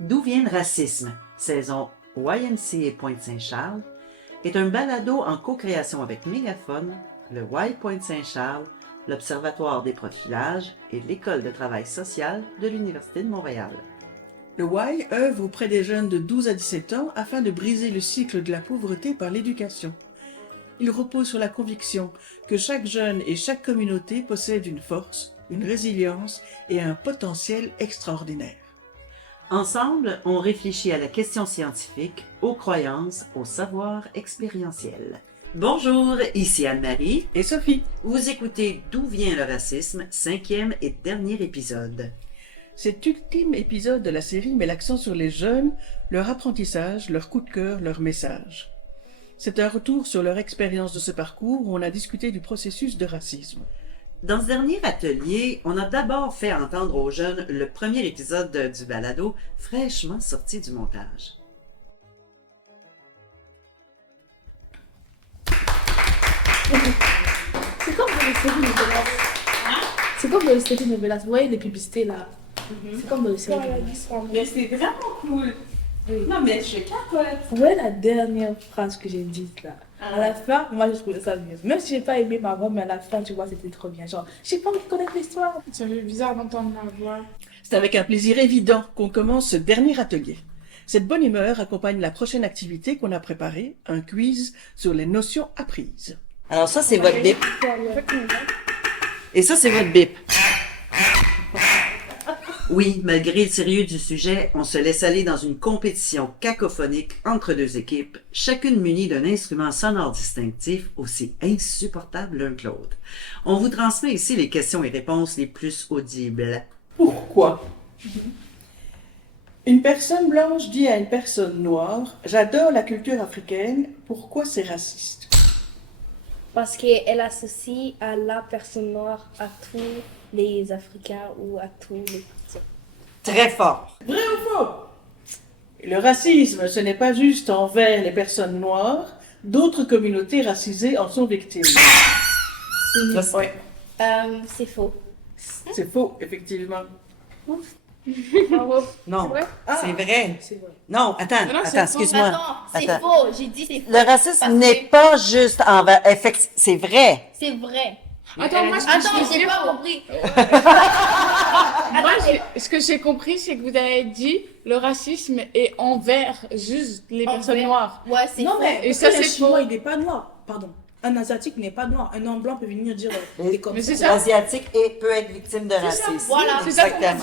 D'où vient le racisme? Saison YMCA Pointe-Saint-Charles est un balado en co-création avec Mégaphone, le Y Pointe-Saint-Charles, l'Observatoire des profilages et l'École de travail social de l'Université de Montréal. Le Y œuvre auprès des jeunes de 12 à 17 ans afin de briser le cycle de la pauvreté par l'éducation. Il repose sur la conviction que chaque jeune et chaque communauté possède une force, une résilience et un potentiel extraordinaire. Ensemble, on réfléchit à la question scientifique, aux croyances, au savoir expérientiel. Bonjour, ici Anne-Marie. Et Sophie, Vous écoutez D'où vient le racisme, 5e et dernier épisode. cet ultime épisode de la série met l'accent sur les jeunes, leur apprentissage, leur coup de cœur, leur message. C'est un retour sur leur expérience de ce parcours où on a discuté du processus de racisme. Dans ce dernier atelier, on a d'abord fait entendre aux jeunes le premier épisode du balado fraîchement sorti du montage. C'est comme dans les séries Novelas. C'est comme dans les séries Novelas. Vous voyez les publicités là. C'est comme dans les séries Novelas. Mais c'est vraiment cool. Oui. Non, mais je capote. Vous voyez la dernière phrase que j'ai dite là. À la fin, moi j'ai trouvé ça mieux. Même si j'ai pas aimé ma voix, mais à la fin, tu vois, c'était trop bien. Genre, j'ai pas envie de connaître l'histoire. Ça fait bizarre d'entendre ma voix. C'est avec un plaisir évident qu'on commence ce dernier atelier. Cette bonne humeur accompagne la prochaine activité qu'on a préparée, un quiz sur les notions apprises. Alors ça, c'est votre bip. Et ça, c'est votre bip. Oui, malgré le sérieux du sujet, on se laisse aller dans une compétition cacophonique entre deux équipes, chacune munie d'un instrument sonore distinctif aussi insupportable l'un que l'autre. On vous transmet ici les questions et réponses les plus audibles. Pourquoi? Une personne blanche dit à une personne noire « J'adore la culture africaine, pourquoi c'est raciste? Parce qu'elle associe à la personne noire à tous les Africains ou à tous les personnes. Très fort. » Vrai ou faux? Le racisme, ce n'est pas juste envers les personnes noires, d'autres communautés racisées en sont victimes. Ouais, C'est faux. c'est faux, effectivement. Bravo. Non, vrai? c'est vrai. C'est vrai. Non, attends, non, c'est attends, faux. excuse-moi. Attends, c'est Attends. faux. J'ai dit c'est faux. Le racisme Parce n'est que pas juste envers... C'est vrai. C'est vrai. Attends, moi, Attends, j'ai pas compris. Moi, ce que j'ai compris, c'est que vous avez dit le racisme est envers juste les personnes Envers. noires. Ouais, c'est Non, faux. mais Et et ça, ça, c'est le chinois, faux. il n'est pas noir. Pardon. Un asiatique n'est pas noir. Un homme blanc peut venir dire t'es comme Mais c'est ça. ça. L'asiatique peut être victime de ça, racisme. Voilà. C'est ça. Exactement.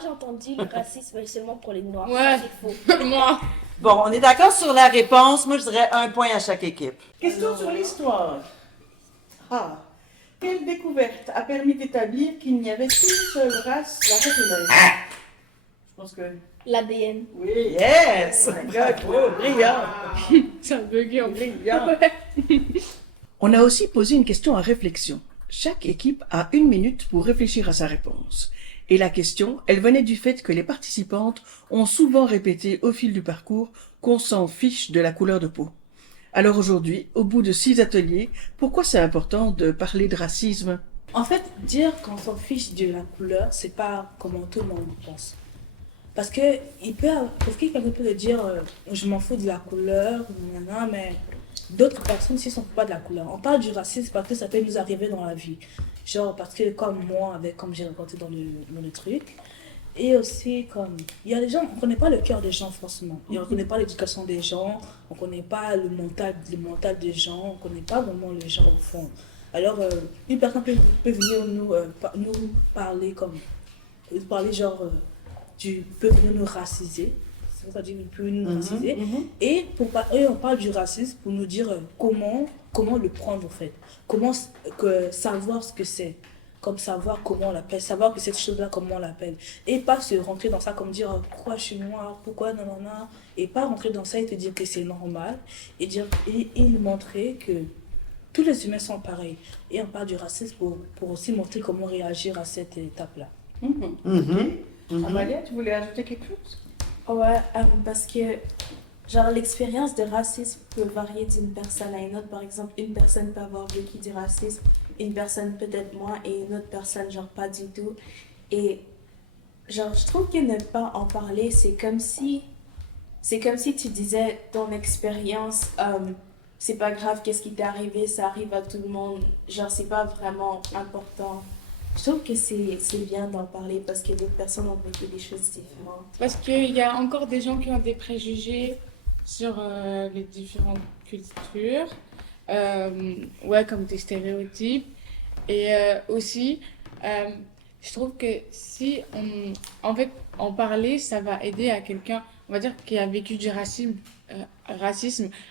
J'ai entendu le racisme est seulement pour les noirs. Ouais. C'est faux. Moi. Bon, on est d'accord sur la réponse. Moi, je dirais 1 point à chaque équipe. Question sur l'histoire. Ah. Quelle découverte a permis d'établir qu'il n'y avait qu'une seule race, la race humaine? Je pense que... L'ADN. Oui. Yes! Bravo, brillant! Ça a bugué en Brillant! On a aussi posé une question à réflexion. Chaque équipe a 1 minute pour réfléchir à sa réponse. Et la question, elle venait du fait que les participantes ont souvent répété au fil du parcours qu'on s'en fiche de la couleur de peau. Alors aujourd'hui, au bout de 6 ateliers, pourquoi c'est important de parler de racisme? En fait, dire qu'on s'en fiche de la couleur, c'est pas comment tout le monde pense. Parce que quelqu'un peut le dire, je m'en fous de la couleur, nanana, mais d'autres personnes s'y s'en foutent pas de la couleur. On parle du racisme parce que ça peut nous arriver dans la vie. Genre, parce que comme moi, comme j'ai raconté dans le truc, et aussi comme, il y a des gens, on ne connaît pas le cœur des gens forcément. Et on ne connaît pas l'éducation des gens, on ne connaît pas le mental des gens, on ne connaît pas vraiment les gens au fond. Alors, une personne peut venir nous parler comme, peut venir nous raciser, c'est-à-dire il peut nous raciser, et on parle du racisme pour nous dire comment le prendre en fait, savoir ce que c'est, comme savoir comment on l'appelle, savoir que cette chose-là, comment on l'appelle, et pas se rentrer dans ça comme dire pourquoi je suis noire, pourquoi non, et pas rentrer dans ça et te dire que c'est normal, et montrer que tous les humains sont pareils, et on parle du racisme pour aussi montrer comment réagir à cette étape-là. Amalia, tu voulais ajouter quelque chose? Ouais, parce que genre l'expérience de racisme peut varier d'une personne à une autre. Par exemple, une personne peut avoir vécu du racisme, une personne peut-être moins et une autre personne genre pas du tout. Et genre, je trouve que ne pas en parler, c'est comme si tu disais ton expérience, c'est pas grave, qu'est-ce qui t'est arrivé, ça arrive à tout le monde. Genre, c'est pas vraiment important. Je trouve que c'est bien d'en parler parce que d'autres personnes ont vécu des choses différentes. Parce qu'il y a encore des gens qui ont des préjugés sur les différentes cultures, ouais, comme des stéréotypes. Et aussi, euh, je trouve que si en fait, en parler, ça va aider à quelqu'un, on va dire, qui a vécu du racisme,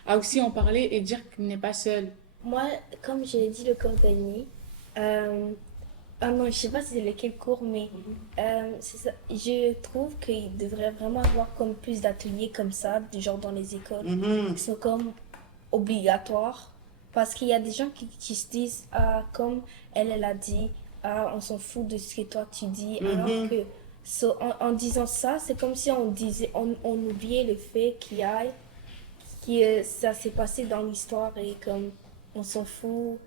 à aussi en parler et dire qu'il n'est pas seul. Moi, comme je l'ai dit le cours d'année, ah non, je sais pas si c'est lequel cours, mais c'est ça. Je trouve qu'il devrait vraiment avoir comme plus d'ateliers comme ça, du genre dans les écoles, Mhm. qui sont comme obligatoires. Parce qu'il y a des gens qui se disent, ah, comme elle a dit, ah, on s'en fout de ce que toi tu dis. Alors que en disant ça, c'est comme si on disait, on oubliait le fait ça s'est passé dans l'histoire et comme on s'en fout.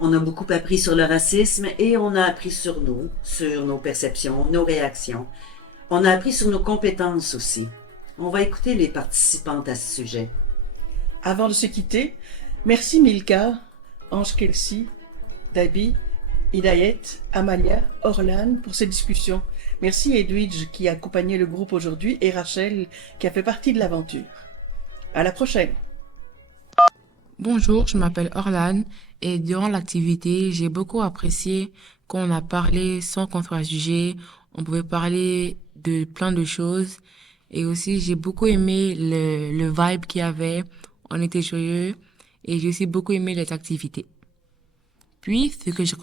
On a beaucoup appris sur le racisme et on a appris sur nous, sur nos perceptions, nos réactions. On a appris sur nos compétences aussi. On va écouter les participantes à ce sujet. Avant de se quitter, merci Milka, Ange Kelsey, Dabi, Hidayet, Amalia, Orlan pour cette discussion. Merci Edwidge qui a accompagné le groupe aujourd'hui et Rachel qui a fait partie de l'aventure. À la prochaine. Bonjour, je m'appelle Orlan et durant l'activité, j'ai beaucoup apprécié qu'on a parlé sans qu'on soit jugé. On pouvait parler de plein de choses et aussi j'ai beaucoup aimé le vibe qu'il y avait. On était joyeux et j'ai aussi beaucoup aimé les activités. Puis, ce que j'ai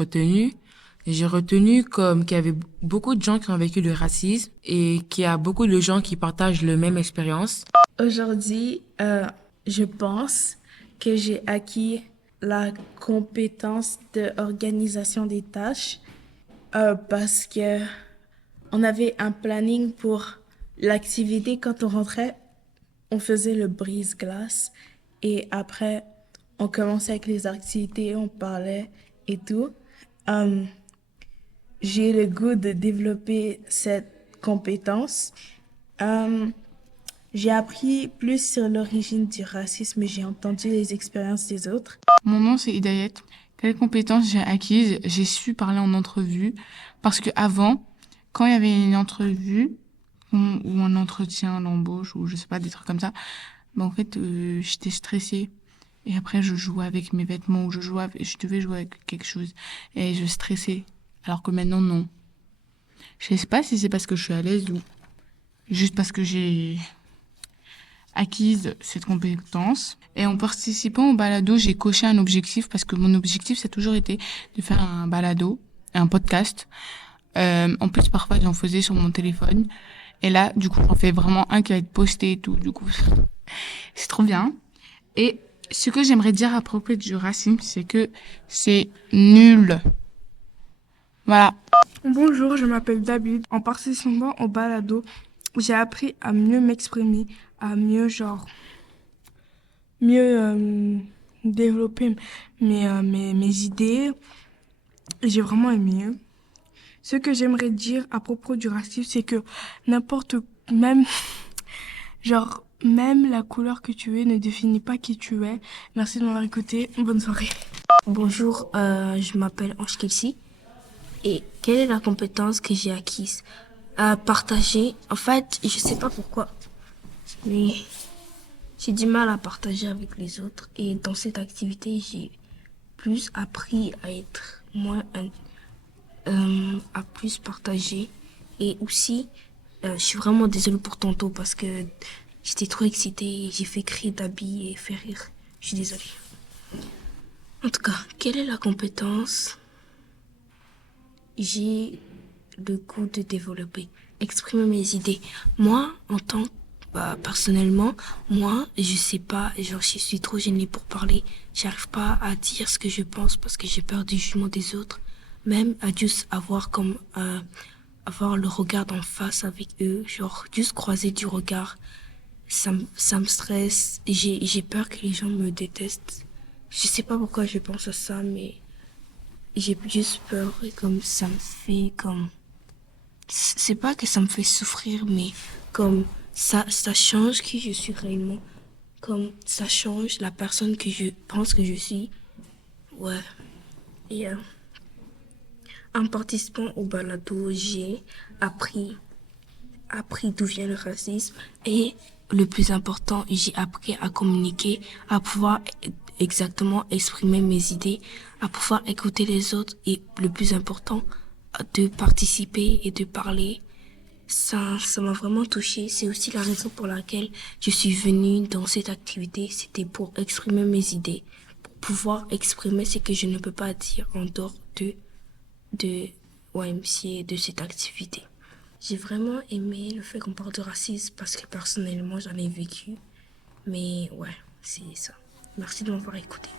retenu comme qu'il y avait beaucoup de gens qui ont vécu le racisme et qu'il y a beaucoup de gens qui partagent la même expérience. Aujourd'hui, je pense que j'ai acquis la compétence d'organisation des tâches parce que on avait un planning pour l'activité. Quand on rentrait, on faisait le brise-glace et après, on commençait avec les activités, on parlait et tout. J'ai le goût de développer cette compétence. J'ai appris plus sur l'origine du racisme et j'ai entendu les expériences des autres. Mon nom, c'est Hidayet. Quelles compétences j'ai acquises? J'ai su parler en entrevue parce que avant, quand il y avait une entrevue ou un entretien d'embauche ou je sais pas, des trucs comme ça, ben en fait, j'étais stressée. Et après, je jouais avec mes vêtements ou je devais jouer avec quelque chose et je stressais. Alors que maintenant, non. Je sais pas si c'est parce que je suis à l'aise ou juste parce que j'ai acquise cette compétence. Et en participant au balado, j'ai coché un objectif parce que mon objectif, ça a toujours été de faire un balado, un podcast. En plus, parfois, j'en faisais sur mon téléphone. Et là, du coup, j'en fais vraiment un qui va être posté et tout. Du coup, c'est trop bien. Et ce que j'aimerais dire à propos du racisme, c'est que c'est nul. Voilà. Bonjour, je m'appelle David. En participant au balado, j'ai appris à mieux m'exprimer, à mieux développer mes idées. J'ai vraiment aimé. Ce que j'aimerais dire à propos du racisme, c'est que même la couleur que tu es ne définit pas qui tu es. Merci de m'avoir écouté. Bonne soirée. Bonjour, je m'appelle Ange Kelsey. Et quelle est la compétence que j'ai acquise? Partager. En fait, je sais pas pourquoi, mais j'ai du mal à partager avec les autres. Et dans cette activité, j'ai plus appris à être à plus partager. Et aussi, je suis vraiment désolée pour tantôt parce que j'étais trop excitée et j'ai fait crier Dabi et faire rire. Je suis désolée. En tout cas, quelle est la compétence? J'ai le goût de développer, exprimer mes idées. Moi, personnellement, je sais pas, je suis trop gênée pour parler. J'arrive pas à dire ce que je pense parce que j'ai peur du jugement des autres. Même à juste avoir le regard en face avec eux, juste croiser du regard. Ça me stresse. J'ai peur que les gens me détestent. Je sais pas pourquoi je pense à ça, mais j'ai juste peur et comme ça me fait comme... C'est pas que ça me fait souffrir, mais comme ça change qui je suis réellement. Comme ça change la personne que je pense que je suis. Ouais. Et en participant au balado, j'ai appris d'où vient le racisme et le plus important, j'ai appris à communiquer, à pouvoir exactement exprimer mes idées, à pouvoir écouter les autres et le plus important, de participer et de parler. Ça m'a vraiment touchée. C'est aussi la raison pour laquelle je suis venue dans cette activité. C'était pour exprimer mes idées, pour pouvoir exprimer ce que je ne peux pas dire en dehors de YMCA et de cette activité. J'ai vraiment aimé le fait qu'on parle de racisme parce que personnellement, j'en ai vécu. Mais ouais, c'est ça. Merci de m'avoir écouté.